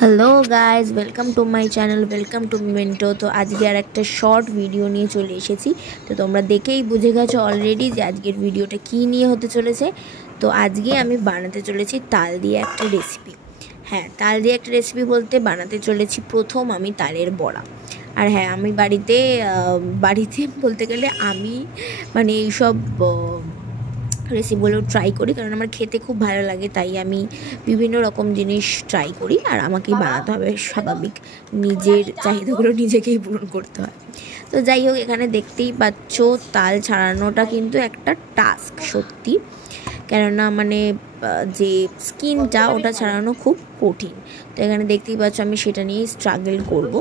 Hello guys welcome to my channel welcome to Minto. तो आज के एक शर्ट भिडियो निये चले एसेছি। तो তোমরা দেখেই বুঝে গেছো অলরেডি যে আজকের ভিডিওটা কী নিয়ে হতে চলেছে। তো আজকে আমি বানাতে চলেছি তাল দিয়ে একটা রেসিপি। হ্যাঁ, তাল দিয়ে একটা রেসিপি বলতে বানাতে চলেছি প্রথম আমি তালের বড়া। আর হ্যাঁ, আমি বাড়িতে বলতে গেলে আমি মানে এইসব রেসিপিগুলো ট্রাই করি, কারণ আমার খেতে খুব ভালো লাগে, তাই আমি বিভিন্ন রকম জিনিস ট্রাই করি। আর আমাকেই বানাতে হবে, স্বাভাবিক, নিজের চাহিদাগুলো নিজেকেই পূরণ করতে হয়। তো যাই হোক, এখানে দেখতেই পাচ্ছ তাল ছাড়ানোটা কিন্তু একটা টাস্ক সত্যি, কেননা মানে যে স্কিনটা ওটা ছাড়ানো খুব কঠিন। তো এখানে দেখতেই পাচ্ছ আমি সেটা নিয়েই স্ট্রাগল করব।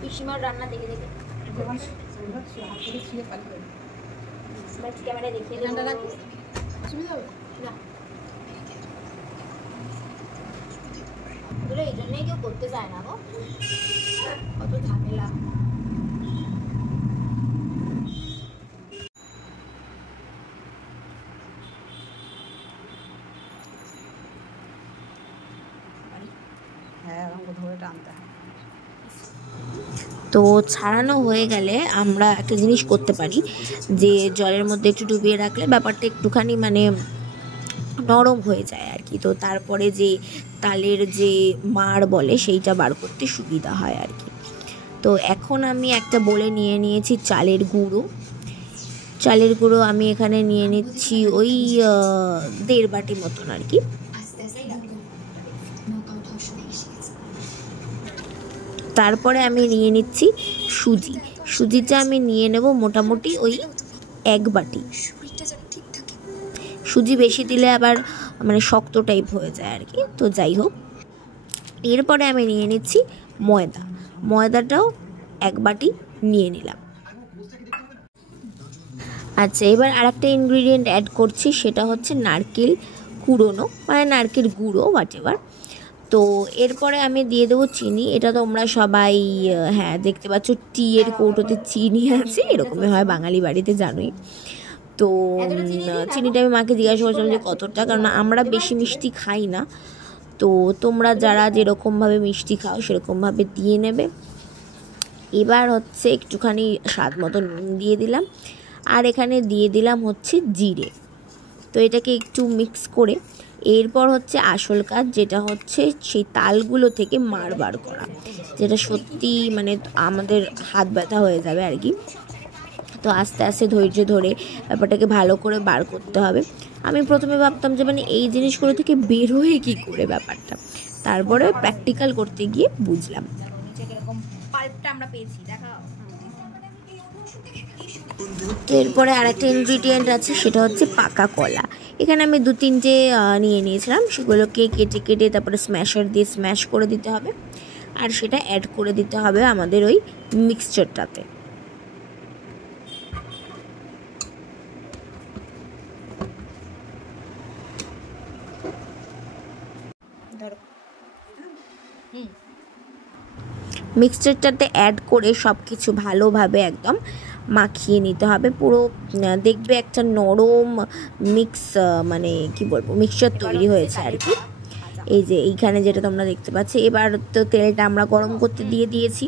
পিসিমার রান্না দেখে দেখে ক্যামেরা দেখে এই জন্যই কেউ করতে চায় না গো, কত ঝামেলা। তো ছাড়ানো হয়ে গেলে আমরা একটা জিনিস করতে পারি, যে জলের মধ্যে একটু ডুবিয়ে রাখলে ব্যাপারটা একটুখানি মানে নরম হয়ে যায় আর কি। তো তারপরে যে তালের যে মাড় বলে সেইটা বার করতে সুবিধা হয় আর কি। তো এখন আমি একটা বলে নিয়ে নিয়েছি চালের গুঁড়ো আমি এখানে নিয়ে নিচ্ছি ওই 1.5 বাটি মতন আর কি। তারপরে আমি নিয়ে নিচ্ছি সুজিটা আমি নিয়ে নেব মোটামুটি ওই 1 বাটি। সুজি বেশি দিলে আবার মানে শক্ত টাইপ হয়ে যায় আর কি। তো যাই হোক, এরপরে আমি নিয়ে নিচ্ছি ময়দাটাও 1 বাটি নিয়ে নিলাম। আচ্ছা, এবার আরেকটা ইনগ্রিডিয়েন্ট অ্যাড করছি, সেটা হচ্ছে নারকেল কুড়োনো, মানে নারকেল গুঁড়ো হোয়াট এভার। তো এরপরে আমি দিয়ে দেবো চিনি। এটা তোমরা সবাই হ্যাঁ দেখতে পাচ্ছ টিয়ের কৌটোতে চিনি আছে, এরকমই হয় বাঙালি বাড়িতে, জানোই। তো চিনিটা আমি মাকে জিজ্ঞাসা করছিলাম যে কতটা, কারণ আমরা বেশি মিষ্টি খাই না। তো তোমরা যারা যেরকমভাবে মিষ্টি খাও সেরকমভাবে দিয়ে নেবে। এবার হচ্ছে একটুখানি স্বাদ মতো নুন দিয়ে দিলাম, আর এখানে দিয়ে দিলাম হচ্ছে জিরে। তো এটাকে একটু মিক্স করে এরপর হচ্ছে আসল কাজ, যেটা হচ্ছে সেই তালগুলো থেকে মাড় বার করা, যেটা সত্যি মানে আমাদের হাত ব্যথা হয়ে যাবে আর কি। তো আস্তে আস্তে ধৈর্য ধরে ব্যাপারটাকে ভালো করে বার করতে হবে। আমি প্রথমে ভাবতাম যে মানে এই জিনিসগুলো থেকে বের হয়ে কী করে ব্যাপারটা, তারপরে প্র্যাকটিক্যাল করতে গিয়ে বুঝলাম। আমরা পেয়েছি দেখা। তো এরপরে আরেকটা ইনগ্রিডিয়েন্ট আছে, সেটা হচ্ছে পাকা কলা। এখানে আমি 2-3টে নিয়ে নিয়েছিলাম, সেগুলোকে কেটে কেটে তারপরে স্ম্যাশার দিয়ে স্ম্যাশ করে দিতে হবে, আর সেটা অ্যাড করে দিতে হবে আমাদের ওই মিক্সচারটাতে। মিক্সচারটাতে অ্যাড করে সব কিছু ভালোভাবে একদম মাখিয়ে নিতে হবে। পুরো দেখবে একটা নরম মিক্স মানে কি বলবো মিক্সচার তৈরি হয়েছে আর কি। এই যে এইখানে যেটা তোমরা দেখতে পাচ্ছ, এবার তো তেলটা আমরা গরম করতে দিয়ে দিয়েছি।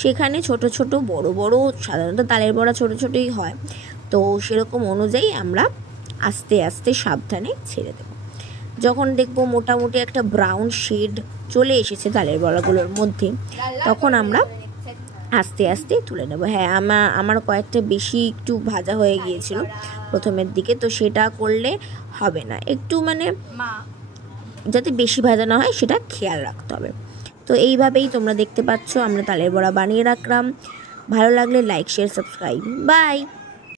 সেখানে ছোট ছোট বড় বড়, সাধারণত তালের বড়া ছোট ছোটই হয়, তো সেরকম অনুযায়ী আমরা আস্তে আস্তে সাবধানে ছেড়ে দেব। যখন দেখবো মোটামুটি একটা ব্রাউন শেড চলে এসেছে তালের বড়াগুলোর মধ্যে, তখন আমরা আস্তে আস্তে তুলে নেব। হ্যাঁ, আমার কয়েকটা বেশি একটু ভাজা হয়ে গিয়েছিল প্রথমের দিকে, তো সেটা করলে হবে না, একটু মানে যাতে বেশি ভাজা না হয় সেটা খেয়াল রাখতে হবে। তো এইভাবেই তোমরা দেখতে পাচ্ছ আমরা তালের বড়া বানিয়ে রাখলাম। ভালো লাগলে লাইক, শেয়ার, সাবস্ক্রাইব। বাই।